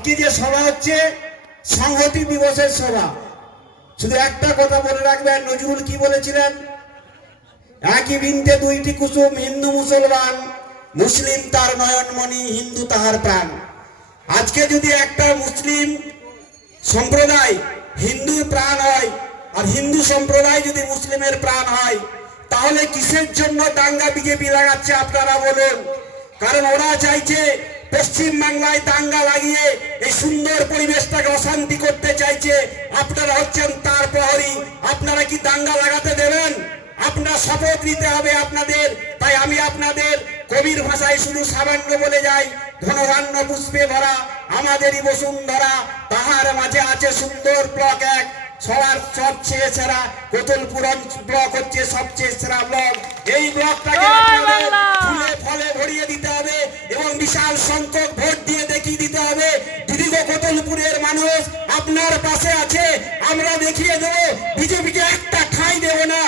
আজকে যে সভা হচ্ছে, সংহতি দিবসের সভা। শুধু একটা কথা বলে রাখবেন, নজরুল কি বলেছিলেন? একই বিন্দে দুইটি কুসুম, হিন্দু মুসলমান, মুসলিম তার নয়নমণি, হিন্দু তাহার প্রাণ। আজকে যদি একটা মুসলিম সম্প্রদায় হিন্দুর প্রাণ হয়, আর হিন্দু সম্প্রদায় যদি মুসলিমের প্রাণ হয়, তাহলে কিসের জন্য দাঙ্গা বিজেপি লাগাচ্ছে আপনারা বলুন? কারণ ওরা চাইছে পশ্চিম বাংলায় দাঙ্গা লাগিয়ে এই সুন্দর পরিবেশটাকে অশান্তি করতে চাইছে আপনারা হচ্ছেন তার প্রহরী। আপনারা কি দাঙ্গা লাগাতে দেবেন? আপনার শপথ নিতে হবে আপনাদের। তাই আমি আপনাদের কবির ভাষায় শুধু সামান্য বলে যাই ধনধান্য পুষ্পে ভরা আমাদেরই বসুন্ধরা তাহার মাঝে আছে সুন্দর ব্লক এক। সবার সবচেয়ে সেরা কোতলপুরন ব্লক হচ্ছে সবচেয়ে সেরা ব্লক। এই ব্লকটাকে বিশাল সংখ্যক ভোট দিয়ে দেখিয়ে দিতে হবে। দিদি মানুষ আপনার পাশে আছে। আমরা দেখিয়ে দেবো। বিজেপিকে একটা ঠাই দেবো না।